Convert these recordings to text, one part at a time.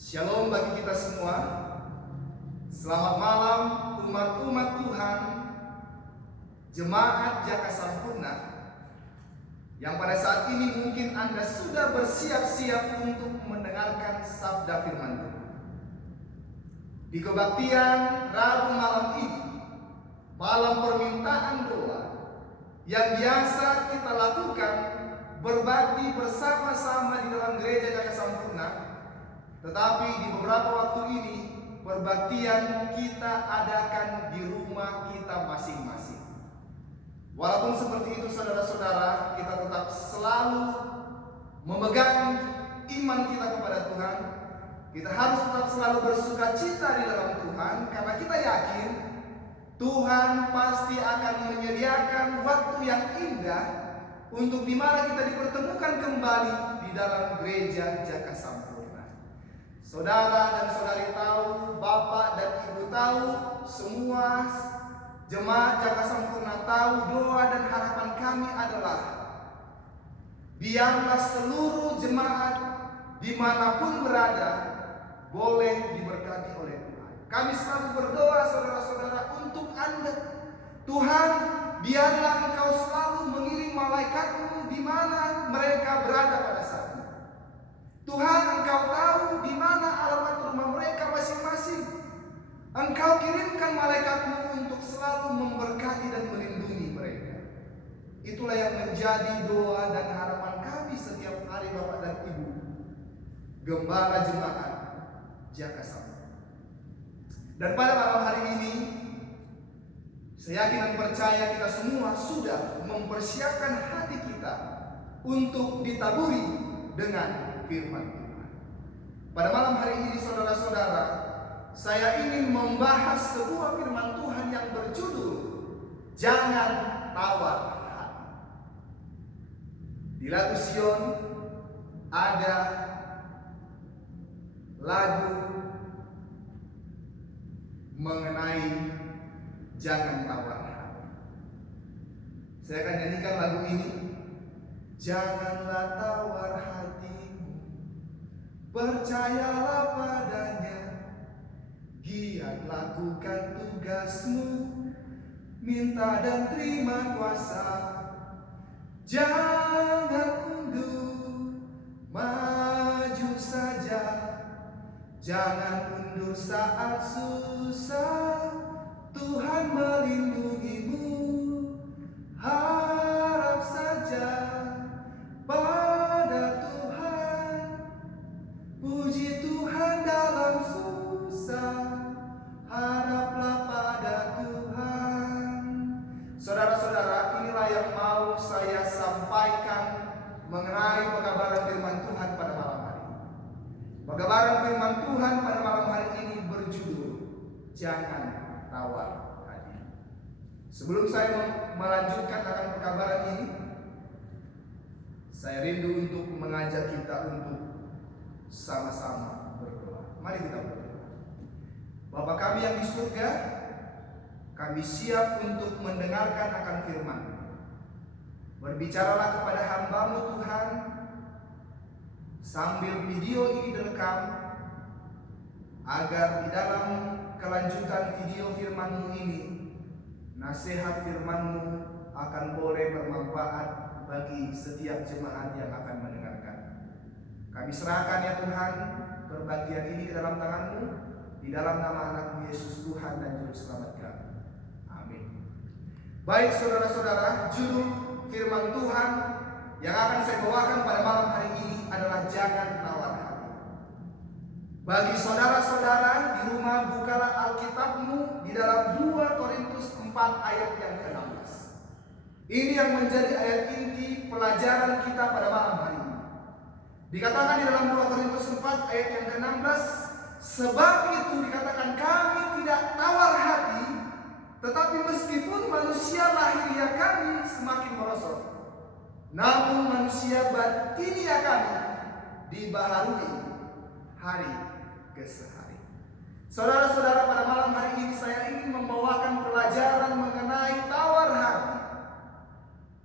Shalom bagi kita semua. Selamat malam umat-umat Tuhan, jemaat Jaka Sampurna, yang pada saat ini mungkin Anda sudah bersiap-siap untuk mendengarkan sabda firman Tuhan. Di kebaktian Rabu malam ini, malam permintaan doa, yang biasa kita lakukan berbakti bersama-sama di dalam gereja Jaka Sampurna. Tetapi di beberapa waktu ini perbaktian kita adakan di rumah kita masing-masing. Walaupun seperti itu saudara-saudara, kita tetap selalu memegang iman kita kepada Tuhan. Kita harus tetap selalu bersuka cita di dalam Tuhan, karena kita yakin Tuhan pasti akan menyediakan waktu yang indah untuk dimana kita dipertemukan kembali di dalam gereja Jaka Sampurna. Saudara dan saudari tahu, Bapak dan Ibu tahu, semua jemaat Jaka Sampurna tahu, doa dan harapan kami adalah biarlah seluruh jemaat dimanapun berada boleh diberkati oleh Tuhan. Kami selalu berdoa saudara-saudara untuk Anda. Tuhan, biarlah Engkau selalu mengirim malaikat-Mu di mana mereka berada pada saat ini. Tuhan, Engkau tahu di mana alamat rumah mereka masing-masing. Engkau kirimkan malaikat-Mu untuk selalu memberkati dan melindungi mereka. Itulah yang menjadi doa dan harapan kami setiap hari, Bapak dan Ibu, gembala jemaat Jaka Sampurna. Dan pada malam hari ini, saya yakin dan percaya kita semua sudah mempersiapkan hati kita untuk ditaburi dengan firman Tuhan. Pada malam hari ini saudara-saudara, saya ingin membahas sebuah firman Tuhan yang berjudul Jangan Tawar Hati. Di lagu Sion ada lagu mengenai jangan tawar hati. Saya akan nyanyikan lagu ini. Janganlah tawar hatimu, percayalah padanya, giat lakukan tugasmu, minta dan terima kuasa. Jangan undur, maju saja, jangan undur saat susah, Tuhan melindungimu. Harap saja pada Tuhan, puji Tuhan dalam susah, haraplah pada Tuhan. Saudara-saudara, inilah yang mau saya sampaikan mengenai pekabaran firman Tuhan pada malam hari ini. Pekabaran firman Tuhan pada malam hari ini berjudul Jangan Tawar Hati. Sebelum saya melanjutkan akan pekabaran ini, saya rindu untuk mengajak kita untuk sama-sama berdoa. Mari kita berdoa. Bapa kami yang di surga, kami siap untuk mendengarkan akan firman. Berbicaralah kepada hamba-Mu Tuhan, sambil video ini direkam, agar di dalam kelanjutan video firman-Mu ini, nasihat firman-Mu akan boleh bermanfaat bagi setiap jemaat yang akan mendengarkan. Kami serahkan ya Tuhan perbagian ini ke dalam tangan-Mu, di dalam nama anak-Mu Yesus Tuhan dan Juru Selamat kami. Amin. Baik saudara-saudara, judul firman Tuhan yang akan saya bawakan pada malam hari ini adalah jangan tawar hati. Bagi saudara-saudara di rumah, bukalah Alkitab-Mu di dalam 2 Korintus 4 ayat yang ke-16. Ini yang menjadi ayat inti pelajaran kita pada malam hari ini. Dikatakan di dalam 2 Korintus 4 ayat yang ke-16, sebab itu dikatakan kami tidak tawar hati, tetapi meskipun manusia lahiriah kami semakin merosot, namun manusia batiniah kami dibaharui hari ke hari. Saudara-saudara, pada malam hari ini saya ingin membawakan pelajaran mengenai tawar hati.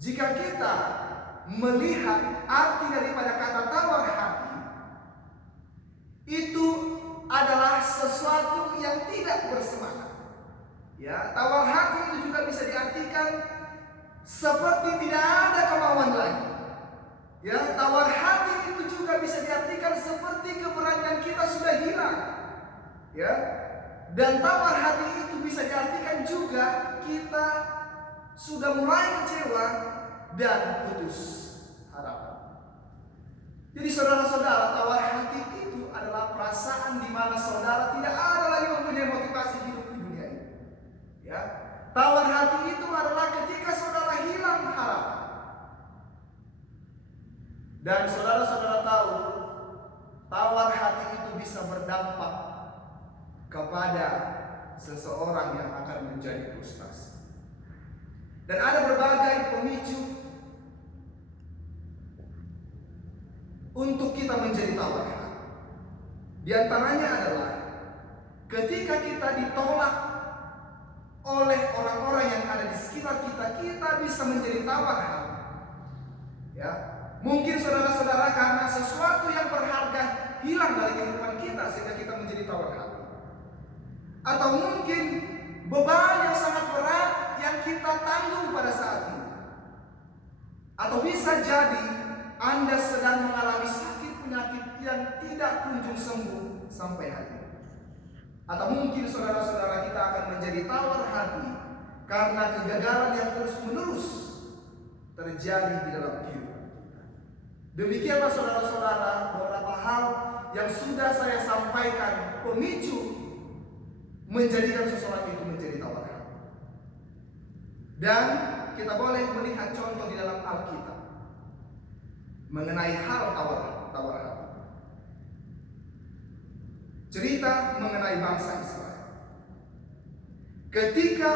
Jika kita melihat arti daripada kata tawar hati, itu sesuatu yang tidak bersemangat. Ya, tawar hati itu juga bisa diartikan seperti tidak ada kemauan lagi. Ya, tawar hati itu juga bisa diartikan seperti keberanian kita sudah hilang. Ya, dan tawar hati itu bisa diartikan juga kita sudah mulai kecewa dan putus harapan. Jadi saudara-saudara, tawar hati itu adalah perasaan di mana saudara tidak ada lagi mempunyai motivasi hidup di dunia ini. Ya, tawar hati itu adalah ketika saudara hilang harapan. Dan saudara-saudara tahu, tawar hati itu bisa berdampak kepada seseorang yang akan menjadi frustasi. Dan ada berbagai pemicu untuk kita menjadi tawar hati. Di antaranya adalah ketika kita ditolak oleh orang-orang yang ada di sekitar kita, kita bisa menjadi tawar hati. Ya, mungkin saudara-saudara karena sesuatu yang berharga hilang dari kehidupan kita sehingga kita menjadi tawar hati. Atau mungkin beban yang sangat berat yang kita tanggung pada saat ini. Atau bisa jadi Anda sedang mengalami sakit penyakit yang tidak kunjung sembuh sampai hari ini. Atau mungkin saudara-saudara kita akan menjadi tawar hati karena kegagalan yang terus-menerus terjadi di dalam kehidupan kita. Demikianlah saudara-saudara beberapa hal yang sudah saya sampaikan pemicu menjadikan seseorang itu menjadi tawar hati. Dan kita boleh melihat contoh di dalam Alkitab mengenai hal tawar hati. Cerita mengenai bangsa Israel. Ketika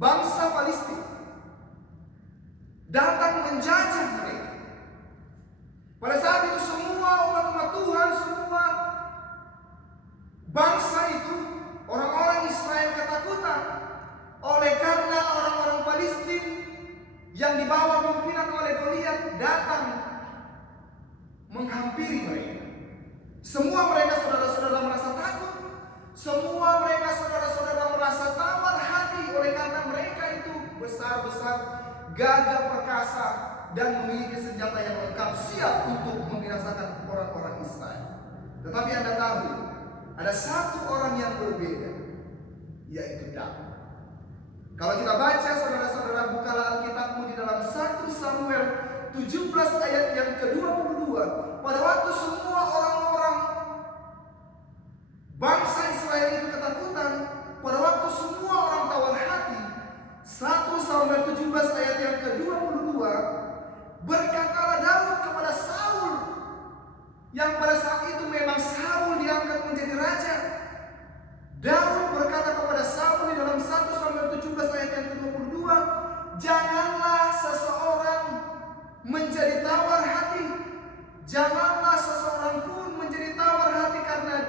bangsa Palestina datang menjajah mereka, pada saat itu semua umat-umat Tuhan, semua bangsa itu, orang-orang Israel ketakutan oleh karena orang-orang Palestina yang dibawa pimpinan oleh Goliat datang menghampiri mereka. Semua mereka saudara-saudara merasa takut. Semua mereka saudara-saudara merasa tawar hati oleh karena mereka itu besar-besar, gagah perkasa dan memiliki senjata yang lengkap siap untuk membinasakan orang-orang Israel. Tetapi Anda tahu, ada satu orang yang berbeda, yaitu Daud. Kalau kita baca saudara-saudara, bukalah Alkitabmu di dalam 1 Samuel 17 ayat yang ke-22. Pada waktu semua orang-orang bangsa Israel itu ketakutan, pada waktu semua orang tawar hati, 1 Samuel 17 ayat yang ke-22, berkatalah Daud kepada Saul, yang pada saat itu memang Saul diangkat menjadi raja. Daud berkata kepada Saul di dalam 1 Samuel 17 ayat yang ke-22, janganlah seseorang menjadi tawar hati. Janganlah seseorang pun menjadi tawar hati karena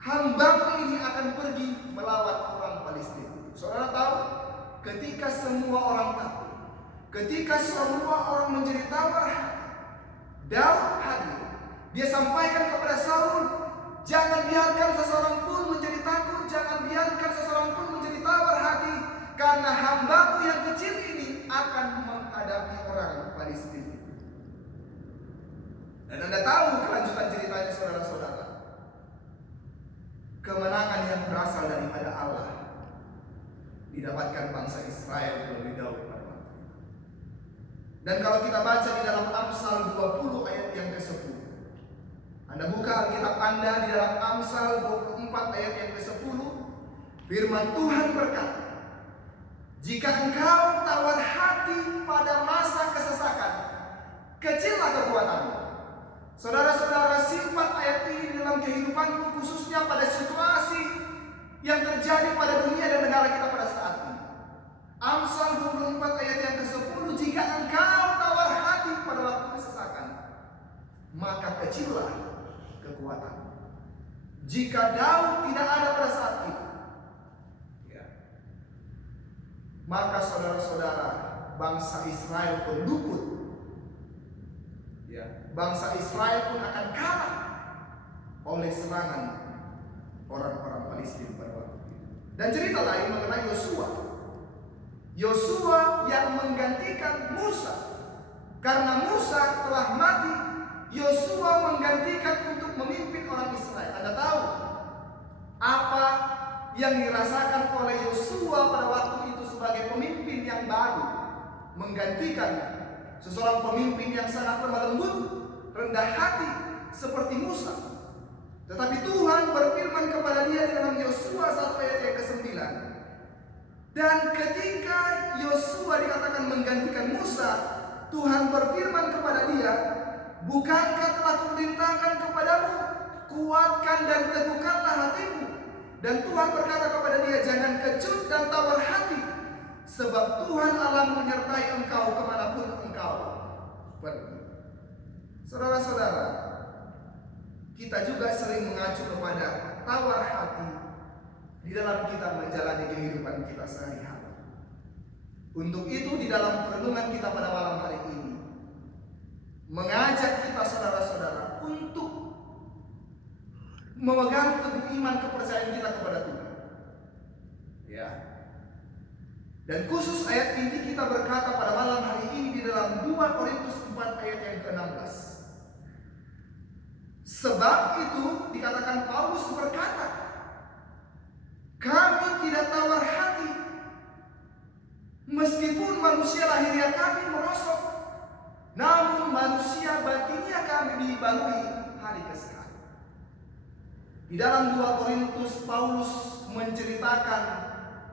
hambamu ini akan pergi melawan orang Palestina. Saudara tahu, ketika semua orang takut, ketika semua orang menjadi tawar hati, Daud hadir. Dia sampaikan kepada Saul, jangan biarkan seseorang pun menjadi takut, jangan biarkan seseorang pun menjadi tawar hati, karena hambamu yang kecil ini akan menghadapi orang Palestina. Dan Anda tahu kelanjutan ceritanya saudara-saudara. Kemenangan yang berasal daripada Allah didapatkan bangsa Israel melalui Daud. Dan kalau kita baca di dalam Amsal 20 ayat yang ke-10, Anda buka Alkitab Anda di dalam Amsal 24 ayat yang ke-10, firman Tuhan berkata, jika engkau tawar hati pada masa kesesakan, kecillah kekuatanmu. Saudara-saudara, sifat ayat ini dalam kehidupanku, khususnya pada situasi yang terjadi pada dunia dan negara kita pada saat ini. Amsal 24 ayat yang ke-10, jika engkau tawar hati pada waktu kesesakan, maka kecillah kekuatan. Jika Daud tidak ada pada saat itu, ya, maka saudara-saudara, bangsa Israel pun luput. Ya, bangsa Israel pun akan kalah oleh serangan orang-orang Palestina pada waktu itu. Dan cerita lain mengenai Yosua. Yosua yang menggantikan Musa. Karena Musa telah mati, Yosua menggantikan untuk memimpin orang Israel. Anda tahu apa yang dirasakan oleh Yosua pada waktu itu sebagai pemimpin yang baru, menggantikan seseorang pemimpin yang sangat lemah lembut, rendah hati seperti Musa. Tetapi Tuhan berfirman kepada dia di dalam Yosua 1 ayat yang ke-9. Dan ketika Yosua dikatakan menggantikan Musa, Tuhan berfirman kepada dia, bukankah telah kuperintahkan kepadamu, kuatkan dan teguhkanlah hatimu. Dan Tuhan berkata kepada dia, jangan kecut dan tawar hati, sebab Tuhan Allah menyertai engkau kemanapun engkau pergi. Saudara-saudara, kita juga sering mengacu kepada tawar hati di dalam kita menjalani kehidupan kita sehari-hari. Untuk itu di dalam perenungan kita pada malam hari ini, mengajak kita saudara-saudara untuk memegang teguh iman kepercayaan kita kepada Tuhan. Ya. Dan khusus ayat inti kita berkata pada malam hari ini di dalam 2 Korintus 4 ayat yang ke-16. Sebab itu dikatakan Paulus berkata, kami tidak tawar hati meskipun manusia lahiriah kami merosot, namun manusia batinnya kami dibalui hari ke hari. Di dalam 2 Korintus Paulus menceritakan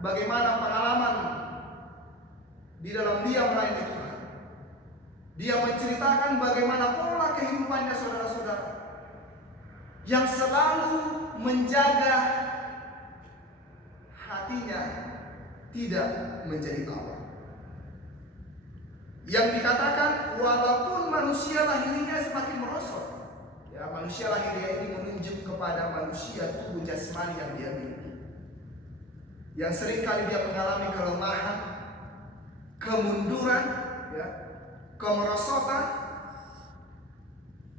bagaimana pengalaman di dalam dia melayani Tuhan. Dia menceritakan bagaimana pola kehidupannya saudara-saudara, yang selalu menjaga hatinya tidak menjadi tawar. Yang dikatakan walaupun manusia lahiriahnya semakin merosot, ya, manusia lahiriah ini menunjuk kepada manusia tubuh jasmani yang dia miliki, yang seringkali dia mengalami kelemahan, kemunduran, ya, kemerosotan,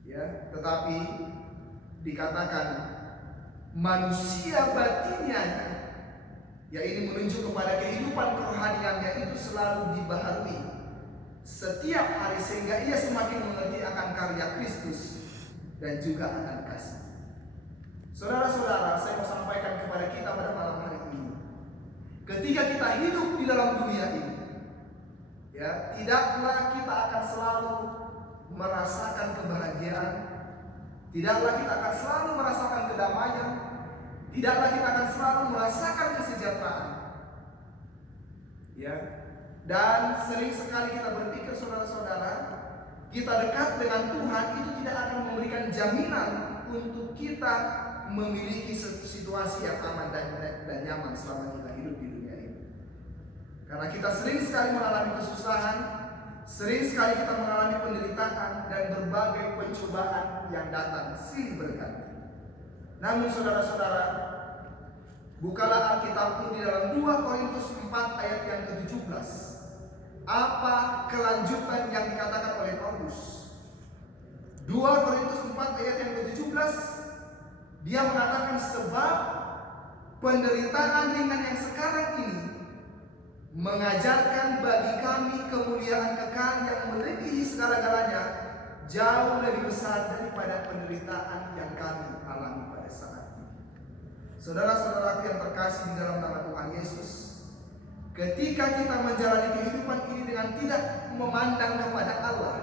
ya, tetapi dikatakan manusia batinnya, ya, ini menunjuk kepada kehidupan kerohaniannya itu selalu dibaharui setiap hari sehingga ia semakin mengerti akan karya Kristus dan juga akan kasih. Saudara-saudara, saya mau sampaikan kepada kita pada malam hari ini, ketika kita hidup di dalam dunia ini, ya, tidaklah kita akan selalu merasakan kebahagiaan, tidaklah kita akan selalu merasakan kedamaian, tidaklah kita akan selalu merasakan kesejahteraan. Ya. Dan sering sekali kita berpikir saudara-saudara, kita dekat dengan Tuhan itu tidak akan memberikan jaminan untuk kita memiliki situasi yang aman dan nyaman selama kita hidup di dunia ini. Karena kita sering sekali mengalami kesusahan, sering sekali kita mengalami penderitaan dan berbagai pencobaan yang datang silih berganti. Namun saudara-saudara, bukalah Alkitabmu di dalam 2 Korintus 4 ayat yang ke-17. Apa kelanjutan yang dikatakan oleh Paulus? 2 Korintus 4 ayat yang ke-17, dia mengatakan sebab penderitaan ringan yang sekarang ini mengajarkan bagi kami kemuliaan kekal yang melebihi segala-galanya, jauh lebih besar daripada penderitaan yang kami alami pada saat ini. Saudara-saudaraku yang terkasih di dalam nama Tuhan Yesus, ketika kita menjalani kehidupan ini dengan tidak memandang kepada Allah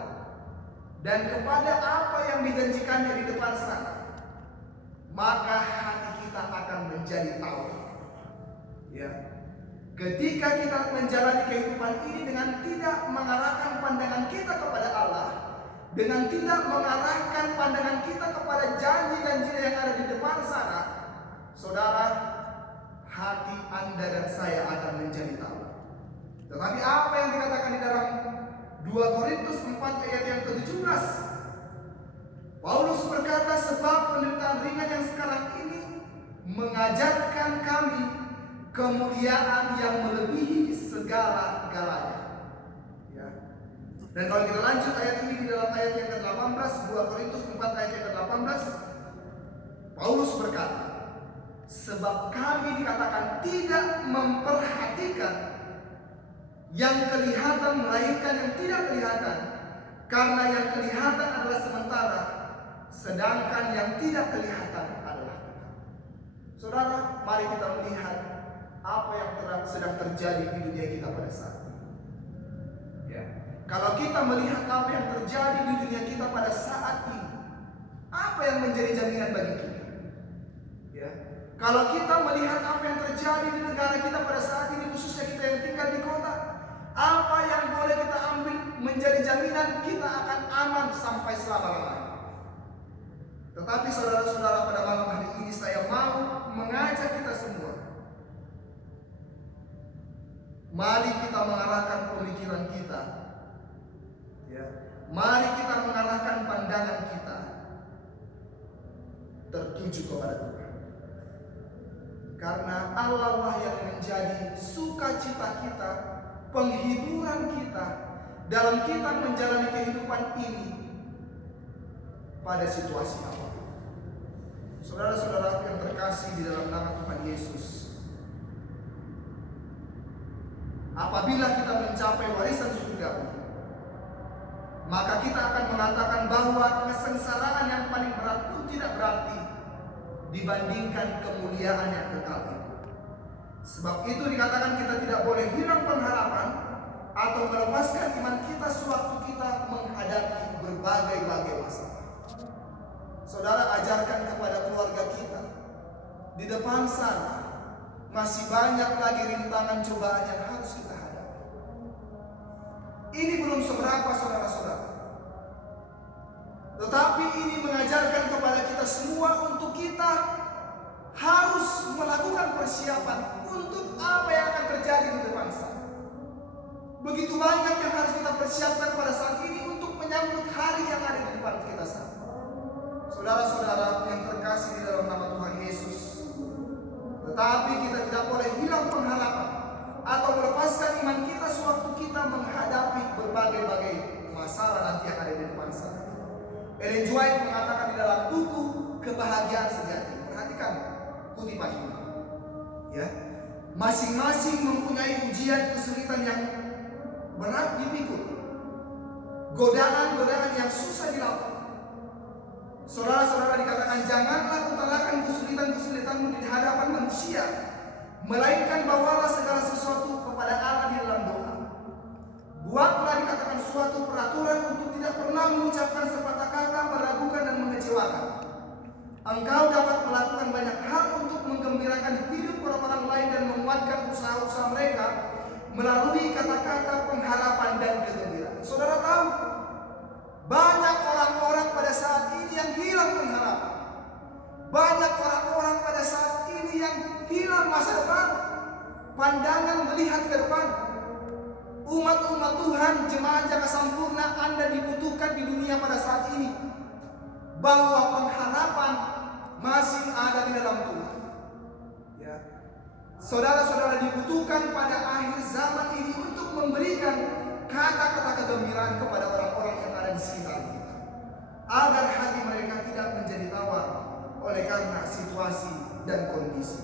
dan kepada apa yang dijanjikannya di depan sana, maka hati kita akan menjadi tawar. Ya. Ketika kita menjalani kehidupan ini dengan tidak mengarahkan pandangan kita kepada Allah, dengan tidak mengarahkan pandangan kita kepada janji-janji yang ada di depan sana, saudara, hati Anda dan saya akan menjadi tawar. Tetapi apa yang dikatakan di dalam 2 Korintus 4 ayat yang ke-17, Paulus berkata sebab penderitaan ringan yang sekarang ini mengajarkan kami kemuliaan yang melebihi segala-galanya. Ya. Dan kalau kita lanjut ayat ini di dalam ayat yang ke-18, 2 Korintus 4 ayat yang ke-18, Sebab kami dikatakan tidak memperhatikan yang kelihatan melainkan yang tidak kelihatan. Karena yang kelihatan adalah sementara, sedangkan yang tidak kelihatan adalah kekal. Saudara, mari kita melihat apa yang sedang terjadi di dunia kita pada saat ini. Ya. Kalau kita melihat apa yang terjadi di dunia kita pada saat ini, apa yang menjadi jaminan bagi kita? Ya. Kalau kita melihat apa yang terjadi di negara kita pada saat ini, khususnya kita yang tinggal di kota, apa yang boleh kita ambil menjadi jaminan kita akan aman sampai selama-lamanya? Tetapi saudara-saudara, pada malam hari ini saya mau mengajak kita semua, mari kita mengarahkan pemikiran kita, ya. Mari kita mengarahkan pandangan kita tertuju kepada Tuhan. Karena Allah lah yang menjadi sukacita kita, penghiburan kita dalam kita menjalani kehidupan ini pada situasi apa. Saudara-saudara yang terkasih di dalam nama Tuhan Yesus, apabila kita mencapai warisan surgawi, maka kita akan mengatakan bahwa kesengsaraan yang paling berat pun tidak berarti dibandingkan kemuliaan yang kekal itu. Sebab itu dikatakan kita tidak boleh hilang pengharapan atau melepaskan iman kita sewaktu kita menghadapi berbagai masalah. Saudara, ajarkan kepada keluarga kita, di depan sana masih banyak lagi rintangan cobaan yang harus kita hadapi. Ini belum seberapa, saudara-saudara, tetapi ini mengajarkan kepada kita semua untuk kita harus melakukan persiapan untuk apa yang akan terjadi di depan sana. Begitu banyak yang harus kita persiapkan pada saat ini untuk menyambut hari yang ada di depan kita sana. Saudara-saudara yang terkasih di dalam nama Tuhan Yesus, tetapi kita tidak boleh hilang pengharapan atau melepaskan iman kita sewaktu kita menghadapi berbagai masalah nanti yang ada di depan sana. Ellen G. White mengatakan di dalam buku Kebahagiaan Sejati, perhatikan kutipan ini, ya, masing-masing mempunyai ujian kesulitan yang berat dipikul, godaan-godaan yang susah dilawan. Saudara-saudara, dikatakan janganlah utarakan kesulitan-kesulitanmu di hadapan manusia, melainkan bawalah segala sesuatu kepada Allah di dalam doa. Buatlah, dikatakan, suatu peraturan untuk tidak pernah mengucapkan sepatah kata meragukan dan mengecewakan. Engkau dapat melakukan banyak hal untuk menggembirakan hidup orang-orang lain dan menguatkan usaha-usaha mereka melalui kata-kata pengharapan dan kegembiraan. Saudara tahu, banyak orang-orang pada saat ini yang hilang pengharapan. Banyak orang-orang pada saat ini yang hilang masa depan, pandangan melihat ke depan. Umat-umat Tuhan, jemaat Jaka Sampurna, Anda dibutuhkan di dunia pada saat ini, bahwa pengharapan masih ada di dalam Tuhan. Ya. Saudara-saudara dibutuhkan pada akhir zaman ini untuk memberikan kata-kata kegembiraan kepada orang-orang yang ada di sekitar kita, agar hati mereka tidak menjadi tawar oleh karena situasi dan kondisi.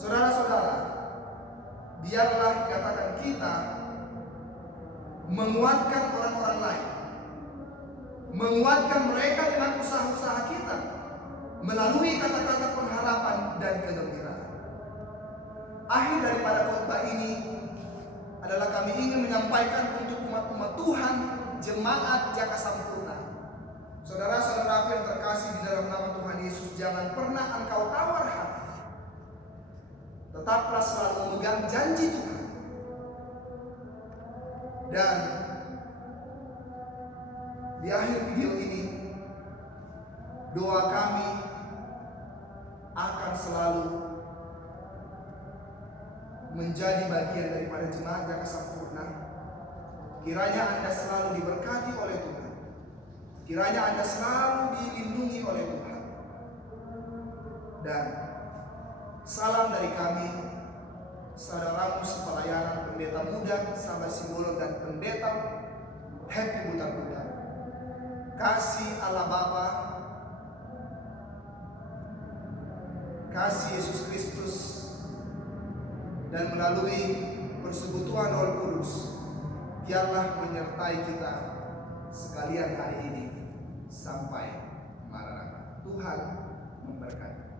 Saudara-saudara, biarlah dikatakan kita menguatkan orang-orang lain, menguatkan mereka dengan usaha-usaha kita melalui kata-kata pengharapan dan kegembiraan. Akhir daripada khotbah ini adalah kami ingin menyampaikan untuk umat-umat Tuhan, jemaat Jaka Sampurna. Saudara-saudaraku yang terkasih di dalam nama Tuhan Yesus, jangan pernah engkau tawar hati. Tetaplah selalu memegang janji Tuhan. Dan di akhir video ini, doa kami akan selalu menjadi bagian daripada jemaat Jaka Sampurna. Kiranya Anda selalu diberkati oleh Tuhan. Kiranya Anda selalu dilindungi oleh Tuhan. Dan salam dari kami, saudaramu sepelayanan pendeta muda Sabar Simbolon dan pendeta Happy Buta-Buta. Kasih Allah Bapa, kasih dan melalui persekutuan Roh Kudus, biarlah menyertai kita sekalian hari ini sampai Maranatha. Tuhan memberkati.